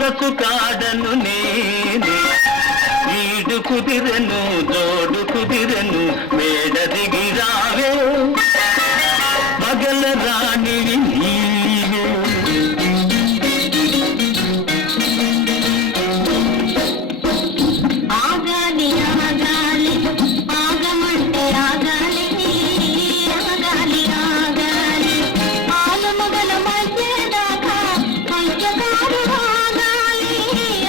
సొగసు కాడను నేనే వీడు కుదిరెను జోడు కుదిరెను మేడ దిగిరావే పగల రాణివి నీవే ఆగాలి ఆగాలి ఆగమంటే ఆగాలి ఆగాలి ఆగాలి ఆలు మొగల మధ్యదాకా అయ్యగారు ఆగాలి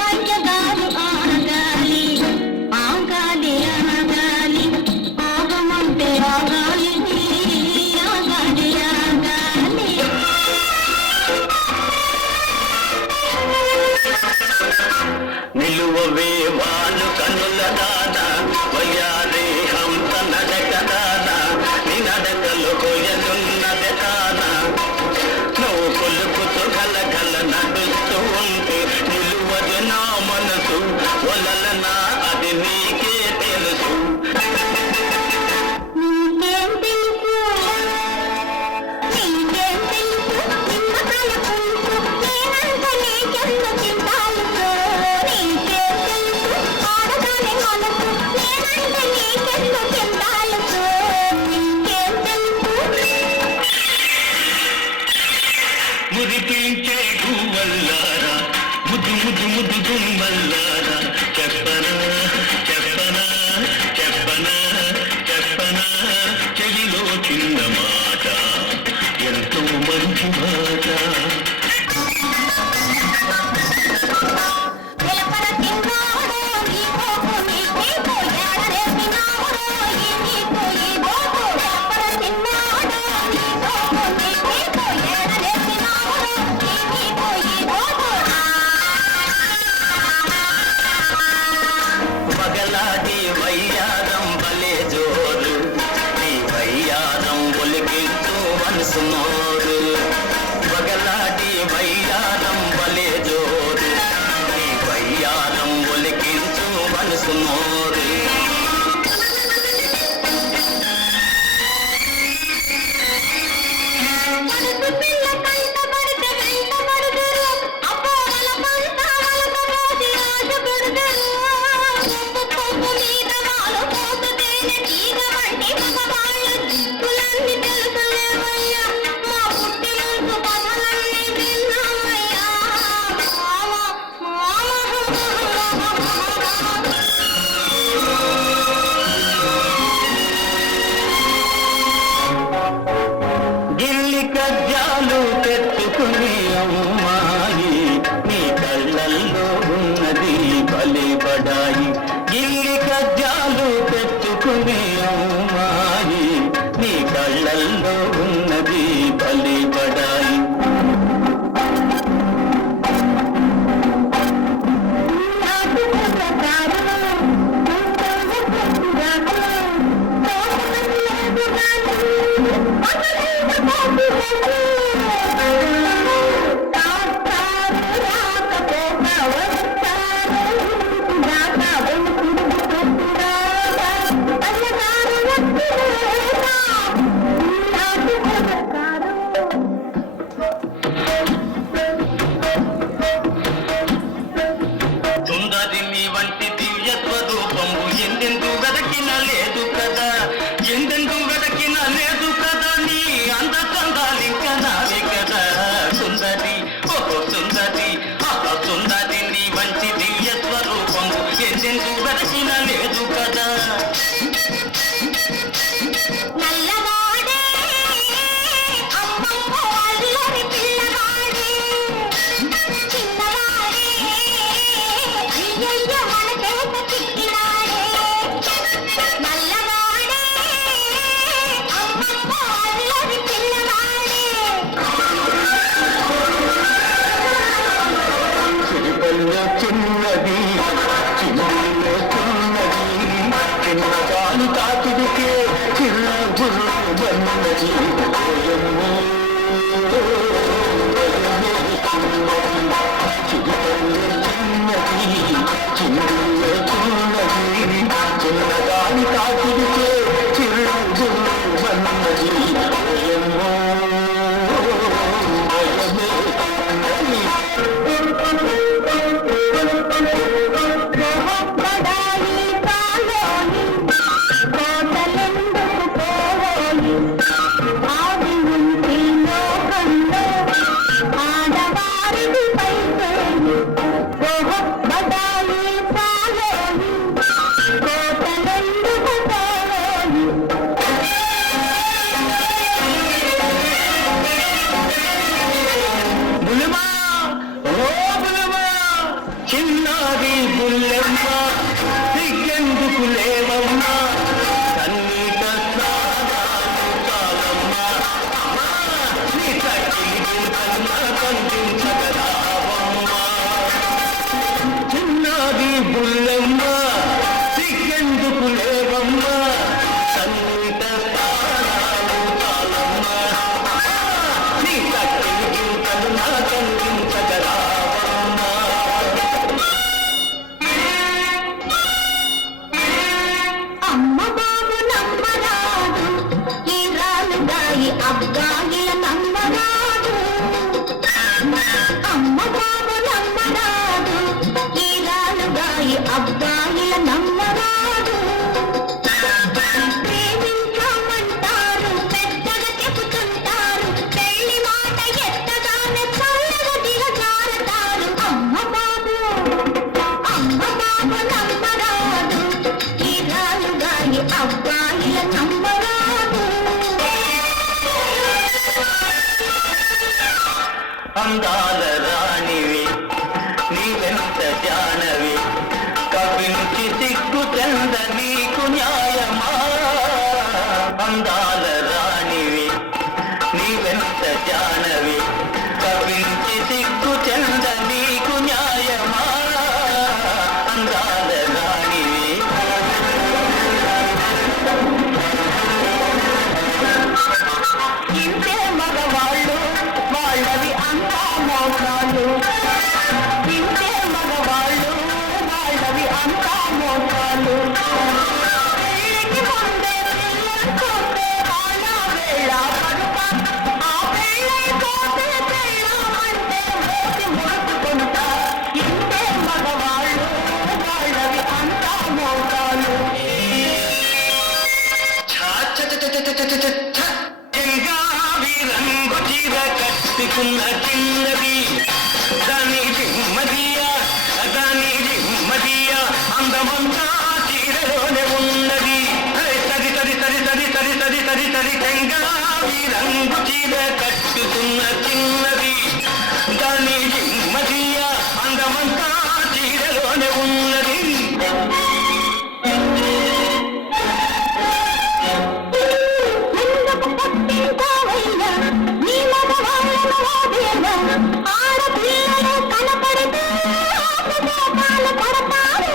అయ్యగారు ఆగాలి ఆగాలి ఆగాలి ఆగమంటే ఆగాలి ఆగాలి ఆగాలి నిలువవే వాలు కనుల దానా వయ్యారే హంస నడక దానా నీ నడకలు కొయ్యనున్నది దానా నువ్వు కొలుపుతూ గలగల నడుస్తూ ఉంటే నిలువదు నా మనసు వలలనా అది నీకే తెలుసు నీకేం తెలుసు నీకేం తెలుసు నిమ్మకాయ పులుసు నేనంత నీకెందు చింతాలుసు నీకేం తెలుసు ఆడగానే మనసు నేనంత నీకెందు చింతాలుసు నీకేం తెలుసు మురిపించే గువ్వల్లారా ముద్దు ముద్దు ముద్దు గుమ్మల్లారా చెప్పనా చెప్పనా చెప్పనా చెప్పనా చెవిలో చిన్న మాట ఎంతో మంచి మాట నిలపర తిన్నాడు నీ కోపు నీ పీపు ఏడరేసినాడు ఈ నీకు ఈ బోపు నిలపర తిన్నాడు నీ కోపు నీ పీపు ఏడరేసినాడు ఈ నీకు ఈ బోపు పగలాటి వయ్యారం భలే జోరు నీ వయ్యారం ఒలికిస్తూ మనసు మోరు పగలాటి వయ్యారం భలే జోరు నీ వయ్యారం ఒలికిస్తూ మనసు మోరు మనసు పిల్ల కంట పడితే వెంట పడుదురు అబ్బో మన పంట మనకు మోసి ఆశ పెడుదురు ఉప్పు పొప్పు మీద వాళ్ళు పోతుంటేనే తీగ వంటి మగవాళ్ళు దిక్కులన్నీ తెలుసులేవయ్యా మా పుట్టి ముందు కథలన్నీ విన్నామయ్యా గిల్లి కజ్జాలు తెచ్చుకుని అమ్మాయి నీ కళ్ళల్లో ఉన్నది భలే పడాయి గిల్లి కజ్జాలు తెచ్చుకుని అమ్మాయి నీ కళ్ళల్లో ఉన్నది భలే పడాయి సుందరి నీ వంటి దివ్య స్వరూపము ఎందెందు వెదకిన లేదు కదా ఎందెందు వెదకిన లేదు కదా నీ అంద చందాలింక నావి కదా సుందరి ఓహో సుందరి ఆహా సుందరి నీ వంటి దివ్య స్వరూపము ఎందెందు వెదకిన లేదు కదా నల్లవాడే అమ్మమ్మ అల్లరి పిల్లవాడే చిన్నవాడే అయ్యయ్య మన చేత చిక్కినాడే నల్లవాడే అమ్మమ్మ అల్లరి పిల్లవాడే చిరుపల్లో చిన్నది చిన్నలో చిన్నది చిన్నదాని తాకిడికే చిన్న గుర్రన్నది చిరుపల్లో చిన్నది చిన్నలో చిన్నది చిన్నదాని తాకిడికే చిన్న గుర్రన్నది భయమే అందాల రాణివి నీవెంత జానవి కవించి సిగ్గు చెంద నీకు న్యాయమా అందాల రాణివి నీవెంత జానవి కవించి సిగ్గు చెంద నీకు న్యాయమా అందాల రాణివి ఇంతే మగవాళ్ళు వాళ్ళవి అంతా మోసాలు ఇంతే మగవాళ్ళు వాళ్ళవి అంతా మోసాలు పెళ్ళికి ముందే పిల్లలు చూస్తే వాళ్ళ వేళ పడుక ఆ పెళ్ళైపోతే పెళ్ళామంటే మోసి ముడుచుకుంటా ఇంతే మగవాళ్ళు వాళ్ళవి అంతా మోసాలు రంగు చీర కట్టుకున్న చిన్నది దాని జిమ్మదియా అందమంతా చీరలోనే ఉన్నది సరి సరి సరి సరి సరి సరి సరి సరి గంగావి రంగు చీర కట్టుకున్న చిన్నది దాని జిమ్మదియా అందమంతా చీరలోనే ఉన్నది ఆడపిల్లలు కనపడితే ఆపదోపాలు పడతారు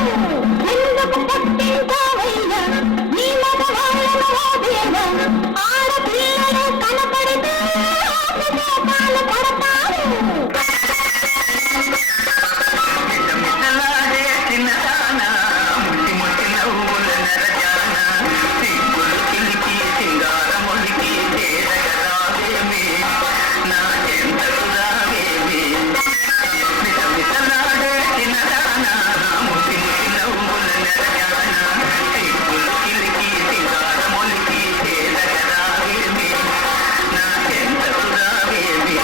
ఎందుకు పట్టించావయ్యా నీ మగవాళ్ళను ఓదేవా ఆడపిల్లలు కనపడితే ఆపదోపాలు పడతారు చిన్నదానా ముట్టి ముట్టి నవ్వుల నరజాన సిగ్గులు కిలికి సింగారములికి చేరగరావేమి నాకెంతకు రావేమి మిసమిసలాడే చిన్నదానా ముట్టి ముట్టి నవ్వుల నరజాన సిగ్గులు కిలికి సింగారములికి చేరగరావేమి నాకెంతకు రావేమి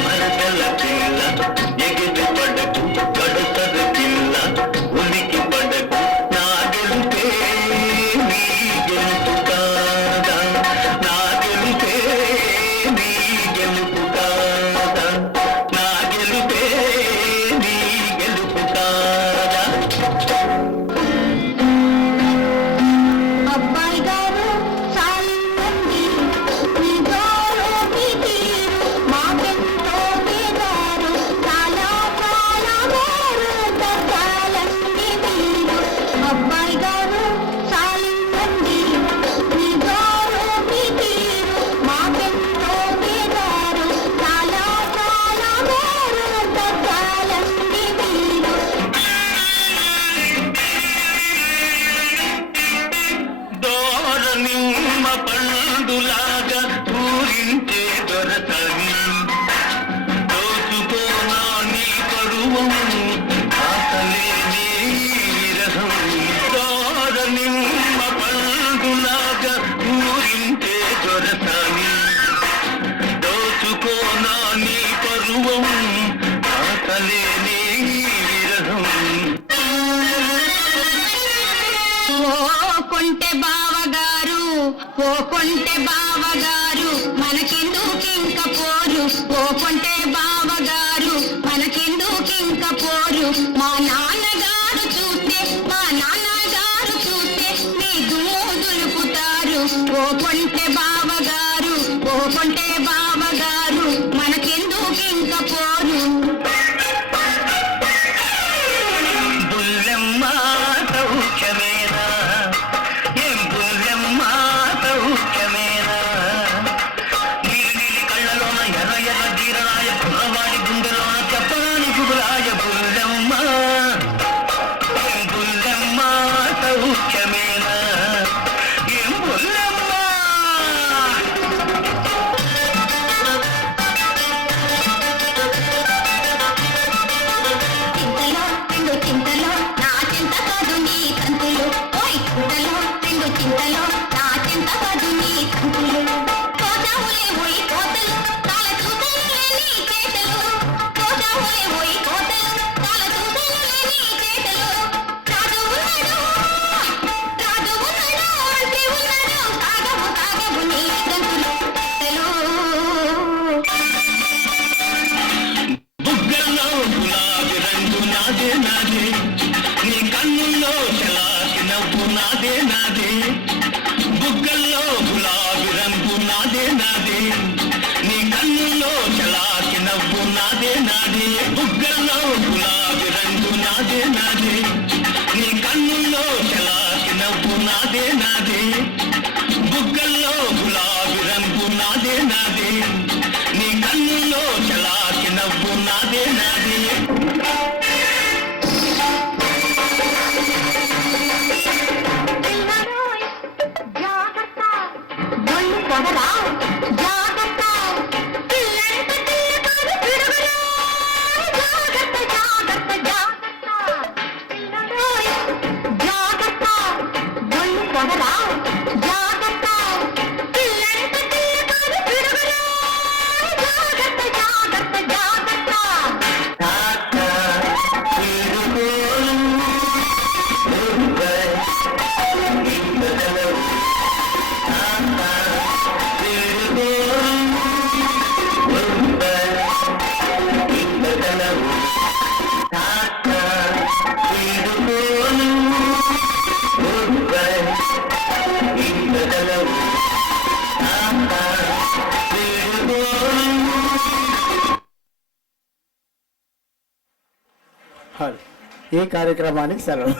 మరదల పిల్ల ఎగిరి పడకు గడుసరు పిల్ల ఉనికి పడకు నా గెలుపే నీ గెలుపు కాదా నా గెలుపే నీ గెలుపు కాదా నా గెలుపే నీ గెలుపు కాదా అబ్బాయి గారు చాలండి మీ జోరు మీ తీరు మాకెంతో బేదారు చాలా చాలా మోరు చాలండి మీరు అబ్బాయి గారు చాలండి మీ జోరు మీ తీరు మాకెంతో బేదారు చాలా చాలా మోరు చాలండి మీరు దోర నిమ్మ పండులాగా పూరించే దొరతవి దోచుకోనా నీ పరువం ఆసలే నీ విరహం దోర నిమ్మ పండులాగా పూరించే దొరతవి దోచుకోనా నీ పరువం ఆసలే నీ విరహం ఓ కొంటె బావగారు ఓ కొంటె బావగారు మనకెందుకింక పోరు ఓ కొంటె బావగారు మనకెందుకింక పోరు మా నాన్నగారు చూస్తే మీ దుమ్ము దులుపుతారు ఓ కొంటె బావగారు ఓ కొంటె బావగారు మనకెందుకింక పోరు బుల్లెమ్మ సౌఖ్యమేనా ఏం బుల్లెమ్మ సౌఖ్యమేనా నీలి కళ్ళలోన ఎర్ర ఎర్ర జీరనాయ కుర్రవాడి గుండెలోన చెప్పడానికి గుబులాయ బుల్లెమ్మ ఏం బుల్లెమ్మ సౌఖ్యమేనా ఏం బుల్లెమ్మ నాదే నీ కన్నులో చలాకి నవ్వు నాదే బుగ్గల్లో గులాబీ రంగు నాదే నీ కన్నుల్లో చలాకి నవ్వు నాదే బుగ్గల్లో గులాబీ రంగు నాదే నీ కన్నుల్లో చలాకి నవ్వు నాదే పిల్లడోయ్ జాగ్రత్త ఒళ్ళు పొగరా జాగ్రత్త పిల్లంత పిల్లకాడు పిడుగురా జాగ్రత్త పిల్లడోయ్ జాగ్రత్త ఒళ్ళు పొగరా జాగ్రత్త పిల్లంత పిల్లకాడు పిడుగురా జాగ్రత్త ఈ కార్యక్రమానికి సెలవు.